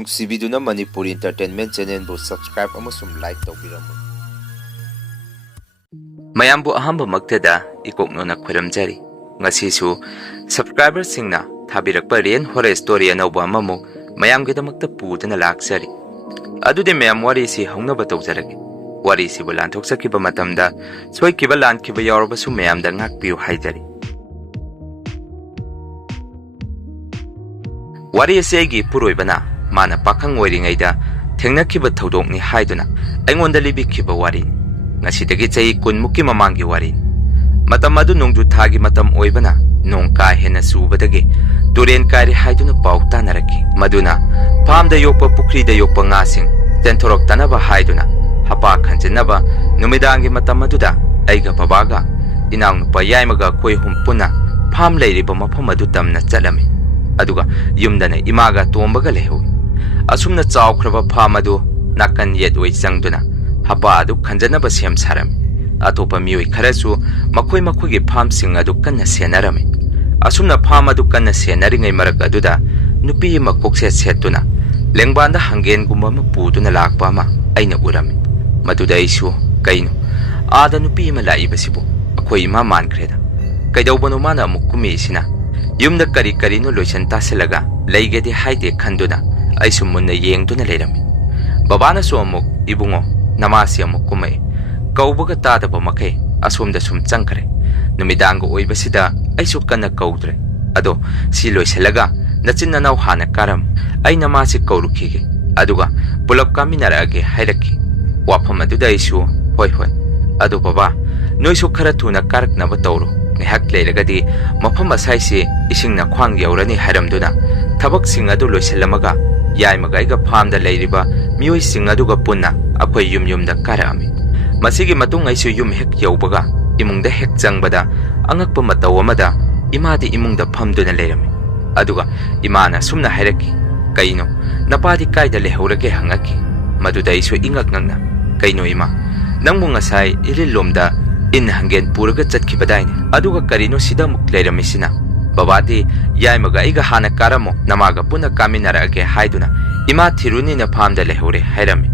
ꯅꯨꯡꯁꯤꯕꯤꯗꯨꯅ Manipuri entertainment ꯆꯦꯅꯦꯜꯕꯨ subscribe ꯑꯃꯁꯨꯡ like ꯇꯧꯕꯤꯔꯝꯃꯨ꯫ ꯃꯌꯥꯝꯕꯨ ꯑꯍꯥꯟꯕꯃꯛꯇꯗ ꯏꯀꯣꯛꯅꯣꯅ ꯈꯣꯏꯔꯝꯖꯔꯤ꯫ ꯉꯁꯤꯁꯨ ꯁꯕꯁꯀ꯭ꯔꯥꯏꯕꯔꯁꯤꯡꯅ ꯊꯥꯕꯤꯔꯛꯄ ꯔꯤꯌꯦꯟ ꯍꯣꯔꯔ ꯁ꯭ꯇꯣꯔꯤ ꯑꯅꯧꯕ ꯑꯃꯃꯨꯛ ꯃꯌꯥꯝꯒꯤꯗꯃꯛꯇ ꯄꯨꯗꯨꯅ ꯂꯥꯛꯆꯔꯤ꯫ ꯑꯗꯨꯗꯤ ꯃꯌꯥꯝ ꯋꯥꯔꯤꯁꯤ ꯍꯧꯅꯕ ꯇꯧꯖꯔꯒꯦ꯫ ꯋꯥꯔꯤꯁꯤꯕꯨ ꯂꯥꯟꯊꯣꯛꯆꯈꯤꯕ ꯃꯇꯝꯗ ꯁꯣꯏꯈꯤꯕ ꯂꯥꯟꯈꯤꯕ ꯌꯥꯎꯔꯕꯁꯨ ꯃꯌꯥꯝꯗ ꯉꯥꯛꯄꯤꯌꯨ ꯍꯥꯏꯖꯔꯤ꯫ ꯋꯥꯔꯤ ꯑꯁꯤ ꯑꯩꯒꯤ ꯏꯄꯨꯔꯣꯏꯕꯅ ꯃꯥꯅ ꯄꯥꯈꯪ ꯑꯣꯏꯔꯤꯉꯩꯗ ꯊꯦꯡꯅꯈꯤꯕ ꯊꯧꯗꯣꯛꯅꯤ ꯍꯥꯏꯗꯨꯅ ꯑꯩꯉꯣꯟꯗ ꯂꯤꯕꯤꯈꯤꯕ ꯋꯥꯔꯤꯅꯤ꯫ ꯉꯁꯤꯗꯒꯤ ꯆꯍꯤ 10ꯃꯨꯛꯀꯤ ꯃꯃꯥꯡꯒꯤ ꯋꯥꯔꯤꯅꯤ꯫ ꯃꯇꯝ ꯑꯗꯨ ꯅꯣꯡꯖꯨ ꯊꯥꯒꯤ ꯃꯇꯝ ꯑꯣꯏꯕꯅ ꯅꯣꯡ ꯀꯥ ꯍꯦꯟꯅ ꯆꯨꯕꯗꯒꯤ ꯇꯨꯔꯦꯟ ꯀꯥꯏꯔꯦ ꯍꯥꯏꯗꯨꯅ ꯄꯥꯎ ꯇꯥꯅꯔꯛꯈꯤ꯫ ꯃꯗꯨꯅ ꯐꯥꯝꯗ ꯌꯣꯛꯄ ꯄꯨꯈ꯭ꯔꯤꯗ ꯌꯣꯛꯄ ꯉꯥꯁꯤꯡ ꯆꯦꯟꯊꯣꯔꯛꯇꯅꯕ ꯍꯥꯏꯗꯨꯅ ꯍꯄꯥ ꯈꯟꯖꯤꯟꯅꯕ ꯅꯨꯃꯤꯗꯥꯡꯒꯤ ꯃꯇꯝ ꯑꯗꯨꯗ ꯑꯩꯒ ꯕꯕꯥꯒ ꯏꯅꯥꯎꯅꯨꯄꯥ ꯌꯥꯏꯃꯒ ꯑꯩꯈꯣꯏ ꯑꯍꯨꯝ ꯄꯨꯟꯅ ꯐꯥꯝ ꯂꯩꯔꯤꯕ ꯃꯐꯝ ꯑꯗꯨ ꯇꯝꯅ ꯆꯠꯂꯝꯃꯤ꯫ ꯑꯗꯨꯒ ꯌꯨꯝꯗꯅ ꯏꯃꯥꯒ ꯇꯣꯝꯕꯒ ꯂꯩꯍꯧꯏ꯫ ꯑꯁꯨꯝꯅ ꯆꯥꯎꯈ꯭ꯔꯕ ꯐꯥꯝ ꯑꯗꯨ ꯅꯥꯀꯟ ꯌꯦꯠ ꯑꯣꯏ ꯆꯪꯗꯨꯅ ꯍꯄꯥ ꯑꯗꯨ ꯈꯟꯖꯅꯕ ꯁꯦꯝ ꯁꯥꯔꯝꯃꯤ꯫ ꯑꯇꯣꯞꯄ ꯃꯤꯑꯣꯏ ꯈꯔꯁꯨ ꯃꯈꯣꯏꯒꯤ ꯐꯥꯝꯁꯤꯡ ꯑꯗꯨ ꯀꯟꯅ ꯁꯦꯟꯅꯔꯝꯃꯤ꯫ ꯑꯁꯨꯝꯅ ꯐꯥꯝ ꯑꯗꯨ ꯀꯟꯅ ꯁꯦꯟꯅꯔꯤꯉꯩ ꯃꯔꯛ ꯑꯗꯨꯗ ꯅꯨꯄꯤ ꯑꯃ ꯀꯣꯛꯁꯦꯠ ꯁꯦꯠꯇꯨꯅ ꯂꯦꯡꯕꯥꯟꯗ ꯍꯪꯒꯦꯟꯒꯨꯝꯕ ꯑꯃ ꯄꯨꯗꯨꯅ ꯂꯥꯛꯄ ꯑꯃ ꯑꯩꯅ ꯎꯔꯝꯃꯤ꯫ ꯃꯗꯨꯗ ꯑꯩꯁꯨ ꯀꯩꯅꯣ ꯑꯥꯗ ꯅꯨꯄꯤ ꯑꯃ ꯂꯥꯛꯏꯕꯁꯤꯕꯨ ꯑꯩꯈꯣꯏ ꯏꯃꯥ ꯃꯥꯟꯈ꯭ꯔꯦꯗ, ꯀꯩꯗꯧꯕꯅꯣ ꯃꯥꯅ ꯑꯃꯨꯛ ꯀꯨꯝꯃꯛꯏꯁꯤꯅ, ꯌꯨꯝꯗ ꯀꯔꯤ ꯀꯔꯤꯅꯣ ꯂꯣꯏꯁꯟ ꯇꯥꯁꯤꯜꯂꯒ ꯂꯩꯒꯦꯗꯤ ꯍꯥꯏꯗꯦ ꯈꯟꯗꯨꯅ ꯑꯩꯁꯨ ꯃꯨꯟꯅ ꯌꯦꯡꯗꯨꯅ ꯂꯩꯔꯝꯃꯤ꯫ ꯕꯕꯥꯅꯁꯨ ꯑꯃꯨꯛ ꯏꯕꯨꯡꯉꯣ ꯅꯃꯥꯁꯤ ꯑꯃꯨꯛ ꯀꯨꯝꯃꯛꯏ, ꯀꯧꯕꯒ ꯇꯥꯗꯕ ꯃꯈꯩ ꯑꯁꯣꯝꯗ ꯁꯨꯝ ꯆꯪꯈ꯭ꯔꯦ꯫ ꯅꯨꯃꯤꯗꯥꯡꯒ ꯑꯣꯏꯕꯁꯤꯗ ꯑꯩꯁꯨ ꯀꯟꯅ ꯀꯧꯗ꯭ꯔꯦ, ꯑꯗꯣ ꯁꯤ ꯂꯣꯏꯁꯤꯜꯂꯒ ꯅꯆꯤꯟ ꯅꯅꯥꯎ ꯍꯥꯟꯅ ꯀꯥꯔꯝ, ꯑꯩ ꯅꯃꯥꯁꯤ ꯀꯧꯔꯨꯈꯤꯒꯦ ꯑꯗꯨꯒ ꯄꯨꯂꯞ ꯀꯥꯃꯤꯟꯅꯔꯛꯑꯒꯦ ꯍꯥꯏꯔꯛꯈꯤ꯫ ꯋꯥꯐꯝ ꯑꯗꯨꯗ ꯑꯩꯁꯨ ꯍꯣꯏ ꯑꯗꯣ ꯕꯕꯥ ꯅꯣꯏꯁꯨ ꯈꯔ ꯊꯨꯅ ꯀꯥꯔꯛꯅꯕ ꯇꯧꯔꯣ, ꯉꯥꯏꯍꯥꯛ ꯂꯩꯔꯒꯗꯤ ꯃꯐꯝ ꯑꯁꯥꯏꯁꯤ ꯏꯁꯤꯡꯅ ꯈ꯭ꯋꯥꯡ ꯌꯧꯔꯅꯤ ꯍꯥꯏꯔꯝꯗꯨꯅ ꯊꯕꯛꯁꯤꯡ ꯑꯗꯨ ꯂꯣꯏꯁꯤꯜꯂꯝꯃꯒ ꯌꯥꯏꯃꯒ ꯑꯩꯒ ꯐꯥꯝꯗ ꯂꯩꯔꯤꯕ ꯃꯤꯑꯣꯏꯁꯤꯡ ꯑꯗꯨꯒ ꯄꯨꯟꯅ ꯑꯩꯈꯣꯏ ꯌꯨꯝꯗ ꯀꯥꯔꯛꯑꯝꯃꯤ꯫ ꯃꯁꯤꯒꯤ ꯃꯇꯨꯡ ꯑꯩꯁꯨ ꯌꯨꯝ ꯍꯦꯛ ꯌꯧꯕꯒ ꯏꯃꯨꯡꯗ ꯍꯦꯛ ꯆꯪꯕꯗ ꯑꯉꯛꯄ ꯃꯇꯧ ꯑꯃꯗ ꯏꯃꯥꯗꯤ ꯏꯃꯨꯡꯗ ꯐꯝꯗꯨꯅ ꯂꯩꯔꯝꯃꯤ꯫ ꯑꯗꯨꯒ ꯏꯃꯥꯅ ꯁꯨꯝꯅ ꯍꯥꯏꯔꯛꯈꯤ, ꯀꯩꯅꯣ ꯅꯄꯥꯗꯤ ꯀꯥꯏꯗ ꯂꯩꯍꯧꯔꯒꯦ ꯍꯪꯉꯛꯈꯤ꯫ ꯃꯗꯨꯗ ꯑꯩꯁꯨ ꯏꯉꯛ ꯉꯛꯅ ꯀꯩꯅꯣ ꯏꯃꯥ, ꯅꯪꯕꯨ ꯉꯁꯥꯏ ꯏꯔꯤꯜꯂꯣꯝꯗ ꯏꯟ ꯍꯪꯒꯦꯟ ꯄꯨꯔꯒ ꯆꯠꯈꯤꯕꯗꯥꯏꯅꯦ, ꯑꯗꯨꯒ ꯀꯔꯤꯅꯣ ꯁꯤꯗ ꯑꯃꯨꯛ ꯂꯩꯔꯝꯃꯤꯁꯤꯅ? ꯕꯕꯥꯗꯤ ꯌꯥꯏꯃꯒ ꯑꯩꯒ ꯍꯥꯟꯅ ꯀꯥꯔꯝꯃꯣ, ꯅꯃꯥꯒ ꯄꯨꯟꯅ ꯀꯥꯃꯤꯟꯅꯔꯛꯑꯒꯦ ꯍꯥꯏꯗꯨꯅ ꯏꯃꯥ ꯊꯤꯔꯨꯅꯤꯅ ꯐꯥꯝꯗ ꯂꯩꯍꯧꯔꯦ ꯍꯥꯏꯔꯝꯃꯤ꯫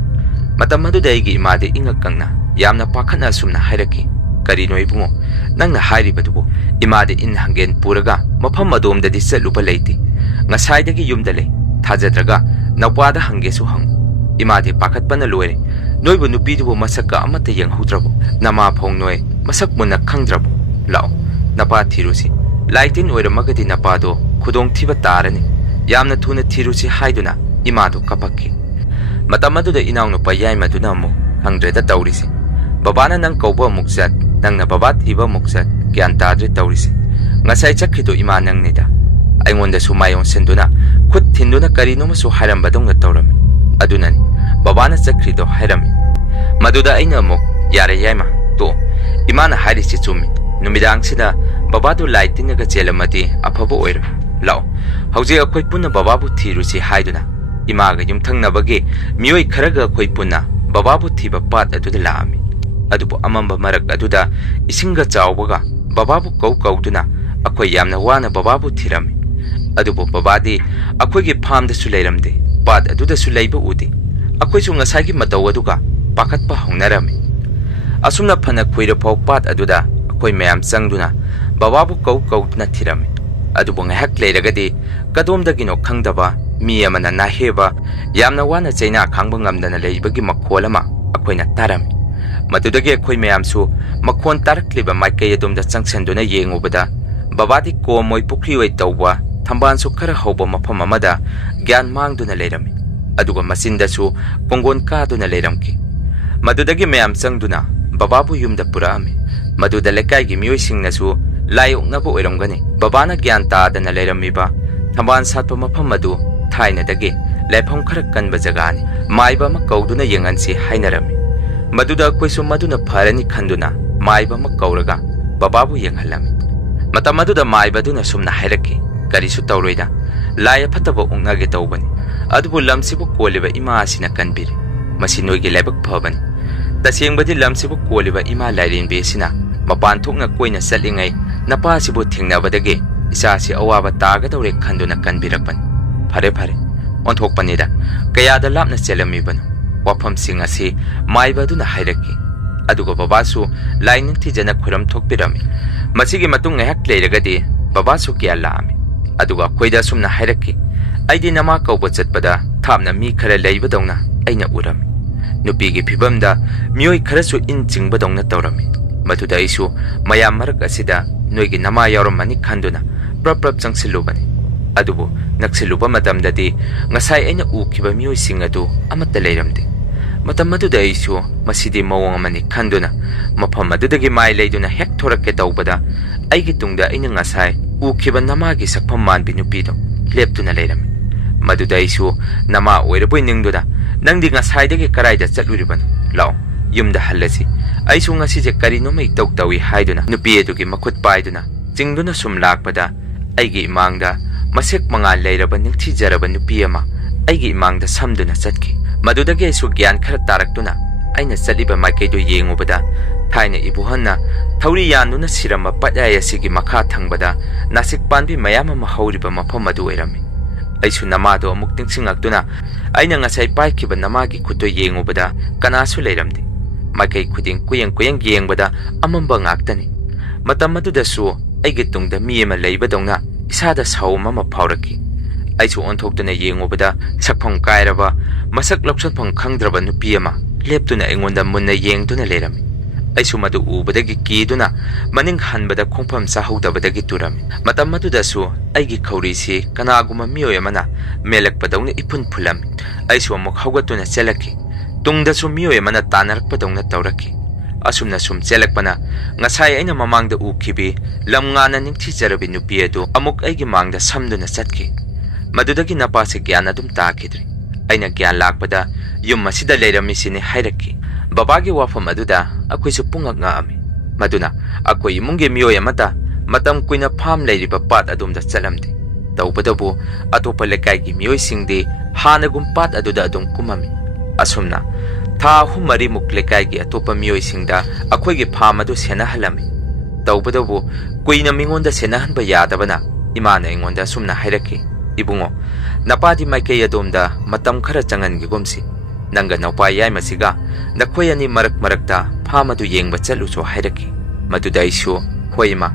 ꯃꯇꯝ ꯑꯗꯨꯗ ꯑꯩꯒꯤ ꯏꯃꯥꯗꯤ ꯏꯉꯛ ꯉꯛꯅ ꯌꯥꯝꯅ ꯄꯥꯈꯠꯅ ꯑꯁꯨꯝꯅ ꯍꯥꯏꯔꯛꯈꯤ, ꯀꯔꯤꯅꯣ ꯏꯕꯨꯡꯉꯣ ꯅꯪꯅ ꯍꯥꯏꯔꯤꯕꯗꯨꯕꯨ? ꯏꯃꯥꯗꯤ ꯏꯟ ꯍꯪꯒꯦꯟ ꯄꯨꯔꯒ ꯃꯐꯝ ꯑꯗꯣꯝꯗꯗꯤ ꯆꯠꯂꯨꯕ ꯂꯩꯇꯦ, ꯉꯁꯥꯏꯗꯒꯤ ꯌꯨꯝꯗ ꯂꯩ, ꯊꯥꯖꯗ꯭ꯔꯒ ꯅꯧꯄꯥꯗ ꯍꯪꯒꯦꯁꯨ ꯍꯪꯉꯨ꯫ ꯏꯃꯥꯗꯤ ꯄꯥꯈꯠꯄꯅ ꯂꯣꯏꯔꯦ, ꯅꯣꯏꯕꯨ ꯅꯨꯄꯤꯗꯨꯕు ꯃꯁꯛꯀ ꯑꯃꯠꯇ ꯌꯦꯡꯍꯧꯗ꯭ꯔꯕꯣ? ꯅꯃꯥ ꯐꯧ ꯅꯣꯏ ꯃꯁꯛ ꯃꯨꯟꯅ ꯈꯪꯗ꯭ꯔꯕꯣ? ꯂꯥꯛꯑꯣ ꯅꯄꯥ ꯊꯤꯔꯨꯁꯤ, ꯂꯥꯏꯇꯤꯟ ꯑꯣꯏꯔꯝꯃꯒꯗꯤ ꯅꯄꯥꯗꯣ ꯈꯨꯗꯣꯡꯊꯤꯕ ꯇꯥꯔꯅꯤ, ꯌꯥꯝꯅ ꯊꯨꯅ ꯊꯤꯔꯨꯁꯤ ꯍꯥꯏꯗꯨꯅ ꯏꯃꯥꯗꯣ ꯀꯞꯄꯛꯈꯤ꯫ ꯃꯇꯝ ꯑꯗꯨꯗ ꯏꯅꯥꯎꯅꯨꯄꯥ ꯌꯥꯏꯃꯗꯨꯅ ꯑꯃꯨꯛ ꯈꯪꯗ꯭ꯔꯦꯗ ꯇꯧꯔꯤꯁꯤ, ꯕꯕꯥꯅ ꯅꯪ ꯀꯧꯕ ꯑꯃꯨꯛ ꯆꯠ, ꯅꯪꯅ ꯕꯕꯥ ꯊꯤꯕ ꯑꯃꯨꯛ ꯆꯠ, ꯒ꯭ꯌꯥꯟ ꯇꯥꯗ꯭ꯔꯦ ꯇꯧꯔꯤꯁꯤ꯫ ꯉꯁꯥꯏ ꯆꯠꯈ꯭ꯔꯤꯗꯣ ꯏꯃꯥ ꯅꯪꯅꯤꯗ, ꯑꯩꯉꯣꯟꯗꯁꯨ ꯃꯥꯌꯣꯟꯁꯤꯟꯗꯨꯅ ꯈꯨꯠ ꯊꯤꯟꯗꯨꯅ ꯀꯔꯤꯅꯣꯃꯁꯨ ꯍꯥꯏꯔꯝꯕꯗꯧꯅ ꯇꯧꯔꯝꯃꯤ, ꯑꯗꯨꯅꯅꯤ ꯕꯕꯥꯅ ꯆꯠꯈ꯭ꯔꯤꯗꯣ ꯍꯥꯏꯔꯝꯃꯤ꯫ ꯃꯗꯨꯗ ꯑꯩꯅ ꯑꯃꯨꯛ ꯌꯥꯔꯦ ꯌꯥꯏꯃ ꯇꯣ, ꯏꯃꯥꯅ ꯍꯥꯏꯔꯤꯁꯤ ꯆꯨꯝꯃꯤ, ꯅꯨꯃꯤꯗꯥꯡꯁꯤꯗ ꯕꯕꯥꯗꯨ ꯂꯥꯏ ꯇꯤꯟꯅꯒ ꯆꯦꯜꯂꯝꯃꯗꯤ ꯑꯐꯕ ꯑꯣꯏꯔꯣꯏ, ꯂꯥꯛꯑꯣ ꯍꯧꯖꯤꯛ ꯑꯩꯈꯣꯏ ꯄꯨꯟꯅ ꯕꯕꯥꯕꯨ ꯊꯤꯔꯨꯁꯤ ꯍꯥꯏꯗꯨꯅ ꯏꯃꯥꯒ ꯌꯨꯝꯊꯪꯅꯕꯒꯤ ꯃꯤꯑꯣꯏ ꯈꯔꯒ ꯑꯩꯈꯣꯏ ꯄꯨꯟꯅ ꯕꯕꯥꯕꯨ ꯊꯤꯕ ꯄꯥꯠ ꯑꯗꯨꯗ ꯂꯥꯛꯑꯝꯃꯤ꯫ ꯑꯗꯨꯕꯨ ꯑꯃꯝꯕ ꯃꯔꯛ ꯑꯗꯨꯗ ꯏꯁꯤꯡꯒ ꯆꯥꯎꯕꯒ ꯕꯕꯥꯕꯨ ꯀꯧꯗꯨꯅ ꯑꯩꯈꯣꯏ ꯌꯥꯝꯅ ꯋꯥꯅ ꯕꯕꯥꯕు ꯊꯤꯔꯝꯃꯤ꯫ ꯑꯗꯨꯕꯨ ꯕꯕꯥꯗꯤ ꯑꯩꯈꯣꯏꯒꯤ ꯐꯥꯝꯗꯁꯨ ꯂꯩꯔꯝꯗꯦ, ꯄꯥꯠ ꯑꯗꯨꯗꯁꯨ ꯂꯩꯕ ꯎꯗꯦ꯫ ꯑꯩꯈꯣꯏꯁꯨ ꯉꯁꯥꯏꯒꯤ ꯃꯇꯧ ꯑꯗꯨꯒ ꯄꯥꯈꯠꯄ ꯍꯧꯅꯔꯝꯃꯤ꯫ ꯑꯁꯨꯝꯅ ꯐꯅ ꯀꯨꯏꯔꯐꯥꯎ ꯄꯥꯠ ꯑꯗꯨꯗ ꯑꯩꯈꯣꯏ ꯃꯌꯥꯝ ꯆꯪꯗꯨꯅ ꯕꯕꯥꯕꯨ ꯀꯧꯗꯨꯅ ꯊꯤꯔꯝꯃꯤ꯫ ꯑꯗꯨꯕꯨ ꯉꯥꯏꯍꯥꯛ ꯂꯩꯔꯒꯗꯤ ꯀꯗꯣꯝꯗꯒꯤꯅꯣ ꯈꯪꯗꯕ ꯃꯤ ꯑꯃꯅ ꯅꯥꯍꯦꯕ ꯌꯥꯝꯅ ꯋꯥꯅ ꯆꯩꯅꯥ ꯈꯥꯡꯕ ꯉꯝꯗꯅ ꯂꯩꯕꯒꯤ ꯃꯈꯣꯜ ꯑꯃ ꯑꯩꯈꯣꯏꯅ ꯇꯥꯔꯝꯃꯤ꯫ ꯃꯗꯨꯗꯒꯤ ꯑꯩꯈꯣꯏ ꯃꯌꯥꯝꯁꯨ ꯃꯈꯣꯟ ꯇꯥꯔꯛꯂꯤꯕ ꯃꯥꯏꯀꯩ ꯑꯗꯣꯝꯗ ꯆꯪꯁꯤꯟꯗꯨꯅ ꯌꯦꯡꯉꯨꯕꯗ ꯕꯕꯥꯗꯤ ꯀꯣꯝ ꯑꯣꯏ ꯄꯨꯈ꯭ꯔꯤ ꯑꯣꯏ ꯇꯧꯕ ꯊꯝꯕꯥꯜꯁꯨ ꯈꯔ ꯍꯧꯕ ꯃꯐꯝ ꯑꯃꯗ ꯒ꯭ꯌꯥꯟ ꯃꯥꯡꯗꯨꯅ ꯂꯩꯔꯝꯃꯤ, ꯑꯗꯨꯒ ꯃꯆꯤꯟꯗꯁꯨ ꯄꯨꯡꯒꯣꯟ ꯀꯥꯗꯨꯅ ꯂꯩꯔꯝꯈꯤ꯫ ꯃꯗꯨꯗꯒꯤ ꯃꯌꯥꯝ ꯆꯪꯗꯨꯅ ꯕꯕꯥꯕꯨ ꯌꯨꯝꯗ ꯄꯨꯔꯛꯑꯝꯃꯤ꯫ ꯃꯗꯨꯗ ꯂꯩꯀꯥꯏꯒꯤ ꯃꯤꯑꯣꯏꯁꯤꯡꯅꯁꯨ ꯂꯥꯏ ꯑꯣꯛꯅꯕ ꯑꯣꯏꯔꯝꯒꯅꯤ, ꯕꯕꯥꯅ ꯒ꯭ꯌꯥꯟ ꯇꯥꯗꯅ ꯂꯩꯔꯝꯃꯤꯕ ꯊꯝꯕꯥꯜ ꯁꯥꯠꯄ ꯃꯐꯝ ꯑꯗꯨ ꯊꯥꯏꯅꯗꯒꯤ ꯂꯥꯏꯐꯝ ꯈꯔ ꯀꯟꯕ ꯖꯒꯥꯅꯤ, ꯃꯥꯏꯕ ꯑꯃ ꯀꯧꯗꯨꯅ ꯌꯦꯡꯍꯟꯁꯤ ꯍꯥꯏꯅꯔꯝꯃꯤ꯫ ꯃꯗꯨꯗ ꯑꯩꯈꯣꯏꯁꯨ ꯃꯗꯨꯅ ꯐꯔꯅꯤ ꯈꯟꯗꯨꯅ ꯃꯥꯏꯕ ꯑꯃ ꯀꯧꯔꯒ ꯕꯕꯥꯕు ꯌꯦꯡꯍꯜꯂꯝꯃꯤ꯫ ꯃꯇꯝ ꯑꯗꯨꯗ ꯃꯥꯏꯕꯗꯨꯅ ꯁꯨꯝꯅ ꯍꯥꯏꯔꯛꯈꯤ, ꯀꯔꯤꯁꯨ ꯇꯧꯔꯣꯏꯗ, ꯂꯥꯏ ꯑꯐꯠꯇꯕ ꯑꯣꯛꯅꯒꯦ ꯇꯧꯕꯅꯤ, ꯑꯗꯨꯕꯨ ꯂꯝꯁꯤꯕꯨ ꯀꯣꯜꯂꯤꯕ ꯏꯃꯥ ꯑꯁꯤꯅ ꯀꯟꯕꯤꯔꯤ, ꯃꯁꯤ ꯅꯣꯏꯒꯤ ꯂꯥꯏꯕꯛ ꯐꯕꯅꯤ꯫ ꯇꯁꯦꯡꯕꯗꯤ ꯂꯝꯁꯤꯕꯨ ꯀꯣꯜꯂꯤꯕ ꯏꯃꯥ ꯂꯥꯏꯔꯦꯝꯕꯤ ꯑꯁꯤꯅ ꯃꯄꯥꯟ ꯊꯣꯛꯅ ꯀꯣꯏꯅ ꯆꯠꯂꯤꯉꯩ ꯅꯄꯥꯁꯤꯕꯨ ꯊꯦꯡꯅꯕꯗꯒꯤ ꯏꯆꯥꯁꯤ ꯑꯋꯥꯕ ꯇꯥꯒꯗꯧꯔꯦ ꯈꯟꯗꯨꯅ ꯀꯟꯕꯤꯔꯛꯄꯅꯤ꯫ ꯐꯔꯦ ꯑꯣꯟꯊꯣꯛꯄꯅꯤꯗ ꯀꯌꯥꯗ ꯂꯥꯞꯅ ꯆꯦꯜꯂꯝꯃꯤꯕꯅꯣ ꯋꯥꯐꯝꯁꯤꯡ ꯑꯁꯤ ꯃꯥꯏꯕ ꯑꯗꯨꯅ ꯍꯥꯏꯔꯛꯈꯤ ꯑꯗꯨꯒ ꯕꯕꯥꯁꯨ ꯂꯥꯏ ꯅꯤꯡꯊꯤꯖꯅ ꯈꯨꯔꯝ ꯊꯣꯛꯄꯤꯔꯝꯃꯤ ꯃꯁꯤꯒꯤ ꯃꯇꯨꯡ ꯉꯥꯏꯍꯥꯛ ꯂꯩꯔꯒꯗꯤ ꯕꯕꯥꯁꯨ ꯀꯌꯥ ꯂꯥꯛꯑꯝꯃꯤ ꯑꯗꯨꯒ ꯑꯩꯈꯣꯏꯗ ꯑꯁꯨꯝꯅ ꯍꯥꯏꯔꯛꯈꯤ ꯑꯩꯗꯤ ꯅꯃꯥ ꯀꯧꯕ ꯆꯠꯄꯗ ꯊꯥꯞꯅ ꯃꯤ ꯈꯔ ꯂꯩꯕꯗꯧꯅ ꯑꯩꯅ ꯎꯔꯝꯃꯤ ꯅꯨꯄꯤꯒꯤ ꯐꯤꯕꯝꯗ ꯃꯤꯑꯣꯏ ꯈꯔꯁꯨ ꯏꯟ ꯆꯤꯡꯕꯗꯧꯅ ꯇꯧꯔꯝꯃꯤ ꯃꯗꯨꯗ ꯑꯩꯁꯨ ꯃꯌꯥꯝ ꯃꯔꯛ ꯑꯁꯤꯗ ꯅꯣꯏꯒꯤ ꯅꯃꯥ ꯌꯥꯎꯔꯝꯃꯅꯤ ꯈꯟꯗꯨꯅ ꯄ꯭ꯔꯞ ꯆꯪꯁꯤꯜꯂꯨꯕꯅꯤ ꯑꯗꯨꯕꯨ ꯅꯛꯁꯤꯜꯂꯨꯕ ꯃꯇꯝꯗꯗꯤ ꯉꯁꯥꯏ ꯑꯩꯅ ꯎꯈꯤꯕ ꯃꯤꯑꯣꯏꯁꯤꯡ ꯑꯗꯨ ꯑꯃꯠꯇ ꯂꯩꯔꯝꯗꯦ ꯃꯇꯝ ꯑꯗꯨꯗ ꯑꯩꯁꯨ ꯃꯁꯤꯗꯤ ꯃꯑꯣꯡ ꯑꯃꯅꯤ ꯈꯟꯗꯨꯅ ꯃꯐꯝ ꯑꯗꯨꯗꯒꯤ ꯃꯥꯏ ꯂꯩꯗꯨꯅ ꯍꯦꯛ ꯊꯣꯔꯛꯀꯦ ꯇꯧꯕꯗ ꯑꯩꯒꯤ ꯇꯨꯡꯗ ꯑꯩꯅ ꯉꯁꯥꯏ ꯎꯈꯤꯕ ꯅꯃꯥꯒꯤ ꯁꯛꯐꯝ ꯃꯥꯟꯕꯤ ꯅꯨꯄꯤꯗꯣ ꯂꯦꯞꯇꯨꯅ ꯂꯩꯔꯝꯃꯤ ꯃꯗꯨꯗ ꯑꯩꯁꯨ ꯅꯃꯥ ꯑꯣꯏꯔꯕꯣꯏ ꯅꯤꯡꯗꯨꯅ ꯅꯪꯗꯤ ꯉꯁꯥꯏꯗꯒꯤ ꯀꯔꯥꯏꯗ ꯆꯠꯂꯨꯔꯤꯕꯅꯣ ꯂꯥꯛꯑꯣ ꯌꯨꯝꯗ ꯍꯜꯂꯁꯤ ꯑꯩꯁꯨ ꯉꯁꯤꯁꯦ ꯀꯔꯤꯅꯣꯃ ꯏꯇꯧ ꯇꯧꯏ ꯍꯥꯏꯗꯨꯅ ꯅꯨꯄꯤ ꯑꯗꯨꯒꯤ ꯃꯈꯨꯠ ꯄꯥꯏꯗꯨꯅ ꯆꯤꯡꯗꯨꯅ ꯁꯨꯝ ꯂꯥꯛꯄꯗ ꯑꯩꯒꯤ ꯏꯃꯥꯡꯗ ꯃꯁꯦꯛ ꯃꯉꯥꯜ ꯂꯩꯔꯕ ꯅꯤꯡꯊꯤꯖꯔꯕ ꯅꯨꯄꯤ ꯑꯃ ꯑꯩꯒꯤ ꯏꯃꯥꯡꯗ ꯁꯝꯗꯨꯅ ꯆꯠꯈꯤ ꯃꯗꯨꯗꯒꯤ ꯑꯩꯁꯨ ꯒ꯭ꯌꯥꯟ ꯈꯔ ꯇꯥꯔꯛꯇꯨꯅ ꯑꯩꯅ ꯆꯠꯂꯤꯕ ꯃꯥꯏꯀꯩꯗꯨ ꯌꯦꯡꯉꯨꯕꯗ ꯊꯥꯏꯅ ꯏꯕꯨꯍꯟꯅ ꯊꯧꯔꯤ ꯌꯥꯟꯗꯨꯅ ꯁꯤꯔꯝꯕ ꯄꯠꯌꯥꯏ ꯑꯁꯤꯒꯤ ꯃꯈꯥ ꯊꯪꯕꯗ ꯅꯥꯁꯤꯛ ꯄꯥꯟꯕꯤ ꯃꯌꯥꯝ ꯑꯃ ꯍꯧꯔꯤꯕ ꯃꯐꯝ ꯑꯗꯨ ꯑꯣꯏꯔꯝꯃꯤ ꯑꯩꯁꯨ ꯅꯃꯥꯗꯣ ꯑꯃꯨꯛ ꯅꯤꯡꯁꯤꯡꯉꯛꯇꯨꯅ ꯑꯩꯅ ꯉꯁꯥꯏ ꯄꯥꯏꯈꯤꯕ ꯅꯃꯥꯒꯤ ꯈꯨꯠꯇꯣ ꯌꯦꯡꯉꯨꯕꯗ ꯀꯅꯥꯁꯨ ꯂꯩꯔꯝꯗꯦ ꯃꯥꯏꯀꯩ ꯈꯨꯗꯤꯡ ꯀꯨꯌꯦꯡ ꯌꯦꯡꯕꯗ ꯑꯃꯝꯕ ꯉꯥꯛꯇꯅꯤ ꯃꯇꯝ ꯑꯗꯨꯗꯁꯨ ꯑꯩꯒꯤ ꯇꯨꯡꯗ ꯃꯤ ꯑꯃ ꯂꯩꯕꯗꯧꯅ ꯏꯁꯥꯗ ꯁꯥꯎꯝ ꯑꯃ ꯐꯥꯎꯔꯛꯈꯤ ꯑꯩꯁꯨ ꯑꯣꯟꯊꯣꯛꯇꯨꯅ ꯌꯦꯡꯉꯨꯕꯗ ꯁꯛꯐꯝ ꯀꯥꯏꯔꯕ ꯃꯁꯛ ꯂꯧꯁꯟꯐꯝ ꯈꯪꯗ꯭ꯔꯕ ꯅꯨꯄꯤ ꯑꯃ ꯂꯦꯞꯇꯨꯅ ꯑꯩꯉꯣꯟꯗ ꯃꯨꯟꯅ ꯌꯦꯡꯗꯨꯅ ꯂꯩꯔꯝꯃꯤ ꯑꯩꯁꯨ ꯃꯗꯨ ꯎꯕꯗꯒꯤ ꯀꯤꯗꯨꯅ ꯃꯅꯤꯡ ꯍꯟꯕꯗ ꯈꯣꯡꯐꯝ ꯆꯥꯍꯧꯗꯕꯗꯒꯤ ꯇꯨꯔꯝꯃꯤ ꯃꯇꯝ ꯑꯗꯨꯗꯁꯨ ꯑꯩꯒꯤ ꯈꯧꯔꯤꯁꯤ ꯀꯅꯥꯒꯨꯝꯕ ꯃꯤꯑꯣꯏ ꯑꯃꯅ ꯃꯦꯜꯂꯛꯄꯗꯧꯅ ꯏꯐꯨꯟ ꯐꯨꯜꯂꯝꯃꯤ ꯑꯩꯁꯨ ꯑꯃꯨꯛ ꯍꯧꯒꯠꯇꯨꯅ ꯆꯦꯜꯂꯛꯈꯤ ꯇꯨꯡꯗꯁꯨ ꯃꯤꯑꯣꯏ ꯑꯃꯅ ꯇꯥꯟꯅꯔꯛꯄꯗꯧꯅ ꯇꯧꯔꯛꯈꯤ ꯑꯁꯨꯝꯅ ꯁꯨꯝ ꯆꯦꯜꯂꯛꯄꯅ ꯉꯁꯥꯏ ꯑꯩꯅ ꯃꯃꯥꯡꯗ ꯎꯈꯤꯕꯤ ꯂꯝ ꯉꯥꯟꯅ ꯅꯤꯡꯊꯤꯖꯔꯕꯤ ꯅꯨꯄꯤ ꯑꯗꯨ ꯑꯃꯨꯛ ꯑꯩꯒꯤ ꯃꯥꯡꯗ ꯁꯝꯗꯨꯅ ꯆꯠꯈꯤ ꯃꯗꯨꯗꯒꯤ ꯅꯄꯥꯁꯦ ꯒ꯭ꯌꯥꯟ ꯑꯗꯨꯝ ꯇꯥꯈꯤꯗ꯭ꯔꯤ ꯑꯩꯅ ꯒ꯭ꯌꯥꯟ ꯂꯥꯛꯄꯗ ꯌꯨꯝ ꯑꯁꯤꯗ ꯂꯩꯔꯝꯃꯤꯁꯤꯅꯤ ꯍꯥꯏꯔꯛꯈꯤ ꯕꯕꯥꯒꯤ ꯋꯥꯐꯝ ꯑꯗꯨꯗ ꯑꯩꯈꯣꯏꯁꯨ ꯄꯨꯡꯉꯛ ꯉꯛꯑꯝꯃꯤ ꯃꯗꯨꯅ ꯑꯩꯈꯣꯏ ꯏꯃꯨꯡꯒꯤ ꯃꯤꯑꯣꯏ ꯑꯃꯠꯇ ꯃꯇꯝ ꯀꯨꯏꯅ ꯐꯥꯝ ꯂꯩꯔꯤꯕ ꯄꯥꯠ ꯑꯗꯣꯝꯗ ꯆꯠꯂꯝꯗꯦ ꯇꯧꯕꯗꯕꯨ ꯑꯇꯣꯞꯄ ꯂꯩꯀꯥꯏꯒꯤ ꯃꯤꯑꯣꯏꯁꯤꯡꯗꯤ ꯍꯥꯟꯅꯒꯨꯝ ꯄꯥꯠ ꯑꯗꯨꯗ ꯑꯗꯨꯝ ꯀꯨꯝꯃꯝꯃꯤ ꯑꯁꯨꯝꯅ ꯊꯥ 3-4 ꯂꯩꯀꯥꯏꯒꯤ ꯑꯇꯣꯞꯄ ꯃꯤꯑꯣꯏꯁꯤꯡꯗ ꯑꯩꯈꯣꯏꯒꯤ ꯐꯥꯝ ꯑꯗꯨ ꯁꯦꯟꯅꯍꯜꯂꯝꯃꯤ ꯇꯧꯕꯗꯕꯨ ꯀꯨꯏꯅ ꯃꯤꯉꯣꯟꯗ ꯁꯦꯟꯅꯍꯟꯕ ꯌꯥꯗꯕꯅ ꯏꯃꯥꯅ ꯑꯩꯉꯣꯟꯗ ꯑꯁꯨꯝꯅ ꯍꯥꯏꯔꯛꯈꯤ ꯏꯕꯨꯡꯉꯣ ꯅꯄꯥꯗꯤ ꯃꯥꯏꯀꯩ ꯑꯗꯣꯝꯗ ꯃꯇꯝ ꯈꯔ ꯆꯪꯍꯟꯒꯤꯒꯨꯝꯁꯤ ꯅꯪꯒ ꯅꯧꯄꯥ ꯌꯥꯏꯃꯁꯤꯒ ꯅꯈꯣꯏ ꯑꯅꯤ ꯃꯔꯛꯇ ꯐꯥꯝ ꯑꯗꯨ ꯌꯦꯡꯕ ꯆꯠꯂꯨꯁꯨ ꯍꯥꯏꯔꯛꯈꯤ ꯃꯗꯨꯗ ꯑꯩꯁꯨ ꯍꯣꯏ ꯏꯃꯥ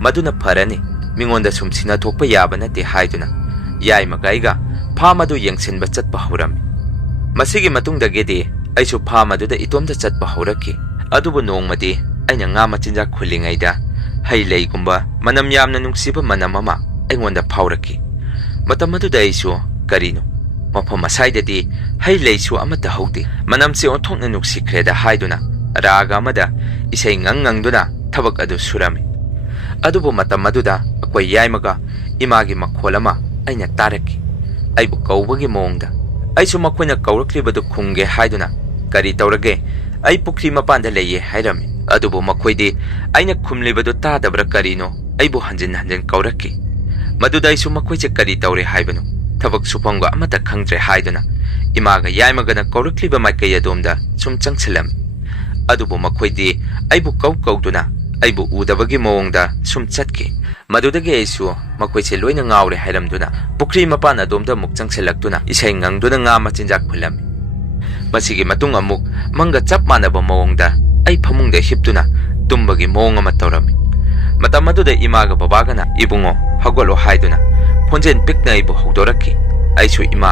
ꯃꯗꯨꯅ ꯐꯔꯅꯤ ꯃꯤꯉꯣꯟꯗ ꯁꯨꯝ ꯁꯤꯟꯅꯊꯣꯛꯄ ꯌꯥꯕ ꯅꯠꯇꯦ ꯍꯥꯏꯗꯨꯅ ꯌꯥꯏꯃꯒ ꯑꯩꯒ ꯐꯥꯝ ꯑꯗꯨ ꯌꯦꯡꯁꯤꯟꯕ ꯆꯠꯄ ꯍꯧꯔꯝꯃꯤ ꯃꯁꯤꯒꯤ ꯃꯇꯨꯡꯗꯒꯤꯗꯤ ꯑꯩꯁꯨ ꯐꯥꯝ ꯑꯗꯨꯗ ꯏꯇꯣꯝꯇ ꯆꯠꯄ ꯍꯧꯔꯛꯈꯤ ꯑꯗꯨꯕꯨ ꯅꯣꯡꯃꯗꯤ ꯑꯩꯅ ꯉꯥ ꯃꯆꯤꯟꯖꯥꯛ ꯈꯨꯜꯂꯤꯉꯩꯗ ꯍꯩ ꯂꯩꯒꯨꯝꯕ ꯃꯅꯝ ꯌꯥꯝꯅ ꯅꯨꯡꯁꯤꯕ ꯃꯅꯝ ꯑꯃ ꯑꯩꯉꯣꯟꯗ ꯐꯥꯎꯔꯛꯈꯤ ꯃꯇꯝ ꯑꯗꯨꯗ ꯑꯩꯁꯨ ꯀꯔꯤꯅꯣ ꯃꯐꯝ ꯑꯁꯥꯏꯗꯗꯤ ꯍꯩ ꯂꯩꯁꯨ ꯑꯃꯠꯇ ꯍꯧꯗꯦ ꯃꯅꯝꯁꯤ ꯑꯣꯟꯊꯣꯛꯅ ꯅꯨꯡꯁꯤꯈ꯭ꯔꯦꯗ ꯍꯥꯏꯗꯨꯅ ꯔꯥꯒ ꯑꯃꯗ ꯏꯁꯩ ꯉꯪꯗꯨꯅ ꯊꯕꯛ ꯑꯗꯨ ꯁꯨꯔꯝꯃꯤ ꯑꯗꯨꯕꯨ ꯃꯇꯝ ꯑꯗꯨꯗ ꯑꯩꯈꯣꯏ ꯌꯥꯏꯃꯒ ꯏꯃꯥꯒꯤ ꯃꯈꯣꯜ ꯑꯃ ꯑꯩꯅ ꯇꯥꯔꯛꯈꯤ ꯑꯩꯕꯨ ꯀꯧꯕꯒꯤ ꯃꯑꯣꯡꯗ ꯑꯩꯁꯨ ꯃꯈꯣꯏꯅ ꯀꯧꯔꯛꯂꯤꯕꯗꯨ ꯈꯨꯝꯒꯦ ꯍꯥꯏꯗꯨꯅ ꯀꯔꯤ ꯇꯧꯔꯒꯦ ꯑꯩ ꯄꯨꯈ꯭ꯔꯤ ꯃꯄꯥꯟꯗ ꯂꯩꯌꯦ ꯍꯥꯏꯔꯝꯃꯤ ꯑꯗꯨꯕꯨ ꯃꯈꯣꯏꯗꯤ ꯑꯩꯅ ꯈꯨꯝꯂꯤꯕꯗꯨ ꯇꯥꯗꯕ꯭ꯔꯥ ꯀꯔꯤꯅꯣ ꯑꯩꯕꯨ ꯍꯟꯖꯤꯟ ꯀꯧꯔꯛꯈꯤ ꯃꯗꯨꯗ ꯑꯩꯁꯨ ꯃꯈꯣꯏꯁꯦ ꯀꯔꯤ ꯇꯧꯔꯦ ꯍꯥꯏꯕꯅꯣ ꯊꯕꯛ ꯁꯨꯐꯝꯒ ꯑꯃꯠꯇ ꯈꯪꯗ꯭ꯔꯦ ꯍꯥꯏꯗꯨꯅ ꯏꯃꯥꯒ ꯌꯥꯏꯃꯒꯅ ꯀꯧꯔꯛꯂꯤꯕ ꯃꯥꯏꯀꯩ ꯑꯗꯣꯝꯗ ꯁꯨꯝ ꯆꯪꯁꯤꯜꯂꯝꯃꯤ ꯑꯗꯨꯕꯨ ꯃꯈꯣꯏꯗꯤ ꯑꯩꯕꯨ ꯀꯧꯗꯨꯅ ꯑꯩꯕు ꯎꯗꯕꯒꯤ ꯃꯑꯣꯡꯗ ꯁꯨꯝ ꯆꯠꯈꯤ ꯃꯗꯨꯗꯒꯤ ꯑꯩꯁꯨ ꯃꯈꯣꯏꯁꯦ ꯂꯣꯏꯅ ꯉꯥꯎꯔꯦ ꯍꯥꯏꯔꯝꯗꯨꯅ ꯄꯨꯈ꯭ꯔꯤ ꯃꯄꯥꯟ ꯑꯗꯣꯝꯗ ꯑꯃꯨꯛ ꯆꯪꯁꯤꯜꯂꯛꯇꯨꯅ ꯏꯁꯩ ꯉꯪꯗꯨꯅ ꯉꯥ ꯃꯆꯤꯟꯖꯥꯛ ꯈꯨꯜꯂꯝꯃꯤ ꯃꯁꯤꯒꯤ ꯃꯇꯨꯡ ꯑꯃꯨꯛ ꯃꯪꯒ ꯆꯞ ꯃꯥꯟꯅꯕ ꯃꯑꯣꯡꯗ ꯑꯩ ꯐꯃꯨꯡꯗ ꯍꯤꯞꯇꯨꯅ ꯇꯨꯝꯕꯒꯤ ꯃꯑꯣꯡ ꯑꯃ ꯇꯧꯔꯝꯃꯤ ꯃꯇꯝ ꯑꯗꯨꯗ ꯏꯃꯥꯒ ꯕꯕꯥꯒꯅ ꯏꯕꯨꯡꯉꯣ ꯍꯧꯒꯠꯂꯣ ꯍꯥꯏꯗꯨꯅ ꯈꯣꯟꯖꯦꯜ ꯄꯤꯛꯅ ꯑꯩꯕꯨ ꯍꯧꯗꯣꯔꯛꯈꯤ ꯑꯩꯁꯨ ꯏꯃꯥ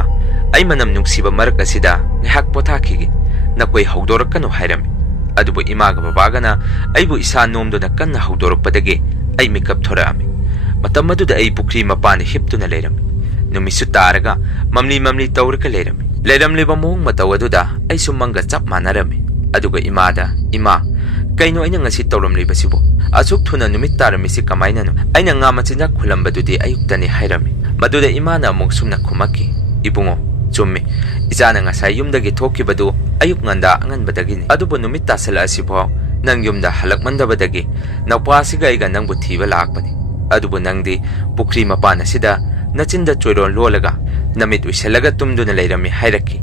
ꯑꯩ ꯃꯅꯝ ꯅꯨꯡꯁꯤꯕ ꯃꯔꯛ ꯑꯁꯤꯗ ꯉꯥꯏꯍꯥꯛ ꯄꯣꯊꯥꯈꯤꯒꯦ ꯅꯈꯣꯏ ꯍꯧꯗꯣꯔꯛꯀꯅꯨ ꯍꯥꯏꯔꯝꯃꯤ ꯑꯗꯨꯕꯨ ꯏꯃꯥꯒ ꯕꯕꯥꯒꯅ ꯑꯩꯕꯨ ꯏꯁꯥ ꯅꯣꯝꯗꯨꯅ ꯀꯟꯅ ꯍꯧꯗꯣꯔꯛꯄꯗꯒꯤ ꯑꯩ ꯃꯤꯀꯞ ꯊꯣꯔꯛꯑꯝꯃꯤ ꯃꯇꯝ ꯑꯗꯨꯗ ꯑꯩ ꯄꯨꯈ꯭ꯔꯤ ꯃꯄꯥꯟꯗ ꯍꯤꯞꯇꯨꯅ ꯂꯩꯔꯝꯃꯤ ꯅꯨꯃꯤꯠꯁꯨ ꯇꯥꯔꯒ ꯃꯝꯂꯤ ꯇꯧꯔꯒ ꯂꯩꯔꯝꯂꯤꯕ ꯃꯑꯣꯡ ꯃꯇꯧ ꯑꯗꯨꯗ ꯑꯩꯁꯨ ꯃꯪꯒ ꯆꯞ ꯃꯥꯟꯅꯔꯝꯃꯤ ꯑꯗꯨꯒ ꯏꯃꯥꯗ ꯏꯃꯥ ꯀꯩꯅꯣ ꯑꯩꯅ ꯉꯁꯤ ꯇꯧꯔꯝꯂꯤꯕꯁꯤꯕꯨ ꯑꯁꯨꯛ ꯊꯨꯅ ꯅꯨꯃꯤꯠ ꯇꯥꯔꯝꯃꯤꯁꯤ ꯀꯃꯥꯏꯅꯅꯣ ꯑꯩꯅ ꯉꯥ ꯃꯆꯤꯟꯖꯥꯛ ꯈꯨꯜꯂꯝꯕꯗꯨꯗꯤ ꯑꯌꯨꯛꯇꯅꯤ ꯍꯥꯏꯔꯝꯃꯤ ꯃꯗꯨꯗ ꯏꯃꯥꯅ ꯑꯃꯨꯛ ꯁꯨꯝꯅ ꯈꯨꯝꯃꯛꯈꯤ ꯏꯕꯨꯡꯉꯣ ꯆꯨꯝꯃꯤ ꯏꯆꯥꯅ ꯉꯁꯥꯏ ꯌꯨꯝꯗꯒꯤ ꯊꯣꯛꯈꯤꯕꯗꯨ ꯑꯌꯨꯛ ꯉꯟꯗꯥ ꯑꯉꯟꯕꯗꯒꯤꯅꯤ ꯑꯗꯨꯕꯨ ꯅꯨꯃꯤꯠ ꯇꯥꯁꯜꯂꯛꯑꯁꯤꯐꯥꯎ ꯅꯪ ꯌꯨꯝꯗ ꯍꯜꯂꯛꯃꯟꯗꯕꯗꯒꯤ ꯅꯧꯄꯥꯁꯤꯒ ꯑꯩꯒ ꯅꯪꯕꯨ ꯊꯤꯕ ꯂꯥꯛꯄꯅꯤ ꯑꯗꯨꯕꯨ ꯅꯪꯗꯤ ꯄꯨꯈ꯭ꯔꯤ ꯃꯄꯥꯟ ꯑꯁꯤꯗ ꯅꯆꯤꯟꯗ ꯆꯣꯏꯔꯣꯟ ꯂꯣꯜꯂꯒ ꯅꯃꯤꯠ ꯎꯏꯁꯜꯂꯒ ꯇꯨꯝꯗꯨꯅ ꯂꯩꯔꯝꯃꯤ ꯍꯥꯏꯔꯛꯈꯤ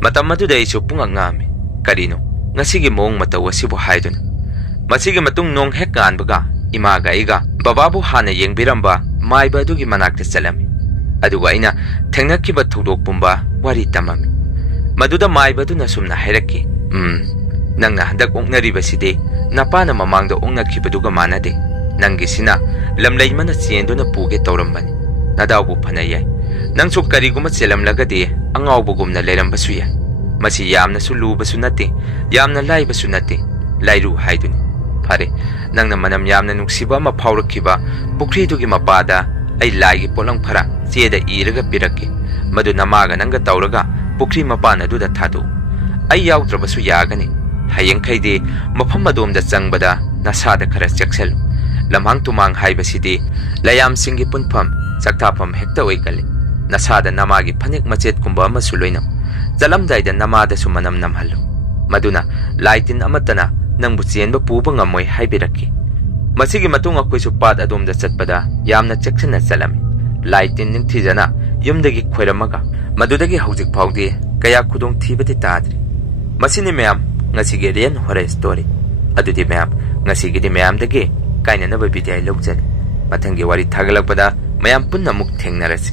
ꯃꯇꯝ ꯑꯗꯨꯗ ꯑꯩꯁꯨ ꯄꯨꯡꯉꯛ ꯉꯛꯑꯝꯃꯤ ꯀꯔꯤꯅꯣ ꯉꯁꯤꯒꯤ ꯃꯑꯣꯡ ꯃꯇꯧ ꯑꯁꯤꯕꯨ ꯍꯥꯏꯗꯨꯅ ꯃꯁꯤꯒꯤ ꯃꯇꯨꯡ ꯅꯣꯡ ꯍꯦꯛ ꯉꯥꯟꯕꯒ ꯏꯃꯥꯒ ꯑꯩꯒ ꯕꯕꯥꯕꯨ ꯍꯥꯟꯅ ꯌꯦꯡꯕꯤꯔꯝꯕ ꯃꯥꯏꯕ ꯑꯗꯨꯒꯤ ꯃꯅꯥꯛꯇ ꯆꯠꯂꯝꯃꯤ ꯑꯗꯨꯒ ꯑꯩꯅ ꯊꯦꯡꯅꯈꯤꯕ ꯊꯧꯗꯣꯛ ꯄꯨꯝꯕ ꯋꯥꯔꯤ ꯇꯝꯃꯝꯃꯤ꯫ ꯃꯗꯨꯗ ꯃꯥꯏꯕꯗꯨꯅ ꯁꯨꯝꯅ ꯍꯥꯏꯔꯛꯈꯤ, ꯅꯪꯅ ꯍꯟꯗꯛ ꯑꯣꯛꯅꯔꯤꯕꯁꯤꯗꯤ ꯅꯄꯥꯅ ꯃꯃꯥꯡꯗ ꯑꯣꯛꯅꯈꯤꯕꯗꯨꯒ ꯃꯥꯟꯅꯗꯦ꯫ ꯅꯪꯒꯤꯁꯤꯅ ꯂꯝꯂꯩꯃꯅ ꯆꯦꯟꯗꯨꯅ ꯄꯨꯒꯦ ꯇꯧꯔꯝꯕꯅꯤ꯫ ꯅꯗꯥꯎꯕꯨ ꯐꯅ ꯌꯥꯏ꯫ ꯅꯪꯁꯨ ꯀꯔꯤꯒꯨꯝꯕ ꯆꯦꯜꯂꯝꯂꯒꯗꯤ ꯑꯉꯥꯎꯕꯒꯨꯝꯅ ꯂꯩꯔꯝꯕꯁꯨ ꯌꯥꯏ꯫ ꯃꯁꯤ ꯌꯥꯝꯅꯁꯨ ꯂꯨꯕꯁꯨ ꯅꯠꯇꯦ, ꯌꯥꯝꯅ ꯂꯥꯏꯕꯁꯨ ꯅꯠꯇꯦ, ꯂꯥꯏꯔꯨ ꯍꯥꯏꯗꯨꯅꯤ꯫ ꯐꯔꯦ, ꯅꯪꯅ ꯃꯅꯝ ꯌꯥꯝꯅ ꯅꯨꯡꯁꯤꯕ ꯑꯃ ꯐꯥꯎꯔꯛꯈꯤꯕ ꯄꯨꯈ꯭ꯔꯤꯗꯨꯒꯤ ꯃꯄꯥꯗ ꯑꯩ ꯂꯥꯏꯒꯤ ꯄꯣꯠꯂꯝ ꯈꯔ ꯆꯦꯗ ꯏꯔꯒ ꯄꯤꯔꯛꯀꯦ꯫ ꯃꯗꯨ ꯅꯃꯥꯒ ꯅꯪꯒ ꯇꯧꯔꯒ ꯄꯨꯈ꯭ꯔꯤ ꯃꯄꯥꯟ ꯑꯗꯨꯗ ꯊꯥꯗꯣꯛꯎ꯫ ꯑꯩ ꯌꯥꯎꯗ꯭ꯔꯕꯁꯨ ꯌꯥꯒꯅꯤ꯫ ꯍꯌꯦꯡꯈꯩꯗꯤ ꯃꯐꯝ ꯑꯗꯣꯝꯗ ꯆꯪꯕꯗ ꯅꯁꯥꯗ ꯈꯔ ꯆꯦꯛꯁꯤꯜꯂꯨ꯫ ꯂꯝꯍꯥꯡ ꯇꯨꯃꯥꯡ ꯍꯥꯏꯕꯁꯤꯗꯤ ꯂꯌꯥꯝꯁꯤꯡꯒꯤ ꯄꯨꯟꯐꯝ, ꯆꯥꯛꯊꯥꯐꯝ ꯍꯦꯛꯇ ꯑꯣꯏꯒꯜꯂꯤ꯫ ꯅꯁꯥꯗ ꯅꯃꯥꯒꯤ ꯐꯅꯦꯛ ꯃꯆꯦꯠꯀꯨꯝꯕ ꯑꯃꯁꯨ ꯂꯣꯏꯅꯧ꯫ ꯆꯠꯂꯝꯗꯥꯏꯗ ꯅꯃꯥꯗꯁꯨ ꯃꯅꯝ ꯅꯝꯍꯜꯂꯨ꯫ ꯃꯗꯨꯅ ꯂꯥꯏꯇꯤꯟ ꯑꯃꯠꯇꯅ ꯅꯪꯕꯨ ꯆꯦꯟꯕ ꯄꯨꯕ ꯉꯝꯃꯣꯏ ꯍꯥꯏꯕꯤꯔꯛꯈꯤ꯫ ꯃꯁꯤꯒꯤ ꯃꯇꯨꯡ ꯑꯩꯈꯣꯏꯁꯨ ꯄꯥꯠ ꯑꯗꯣꯝꯗ ꯆꯠꯄꯗ ꯌꯥꯝꯅ ꯆꯦꯛꯁꯤꯟꯅ ꯆꯠꯂꯝꯃꯤ꯫ ꯂꯥꯏꯇꯤꯟ ꯅꯤꯡꯊꯤꯖꯅ ꯌꯨꯝꯗꯒꯤ ꯈꯣꯏꯔꯝꯃꯒ ꯃꯗꯨꯗꯒꯤ ꯍꯧꯖꯤꯛ ꯐꯥꯎꯗꯤ ꯀꯌꯥ ꯈꯨꯗꯣꯡꯊꯤꯕꯗꯤ ꯇꯥꯗ꯭ꯔꯤ꯫ ꯃꯁꯤꯅꯤ ꯃꯌꯥꯝ ꯉꯁꯤꯒꯤ ꯔꯤꯌꯦꯜ ꯍꯣꯔꯔ ꯁ꯭ꯇꯣꯔꯤ꯫ ꯑꯗꯨꯗꯤ ꯃꯌꯥꯝ ꯉꯁꯤꯒꯤꯗꯤ ꯃꯌꯥꯝꯗꯒꯤ ꯀꯥꯏꯅꯅꯕ ꯕꯤꯗꯥꯏ ꯂꯧꯖꯔꯤ꯫ ꯃꯊꯪꯒꯤ ꯋꯥꯔꯤ ꯊꯥꯒꯠꯂꯛꯄꯗ ꯃꯌꯥꯝ ꯄꯨꯟꯅ ꯑꯃꯨꯛ ꯊꯦꯡꯅꯔꯁꯤ꯫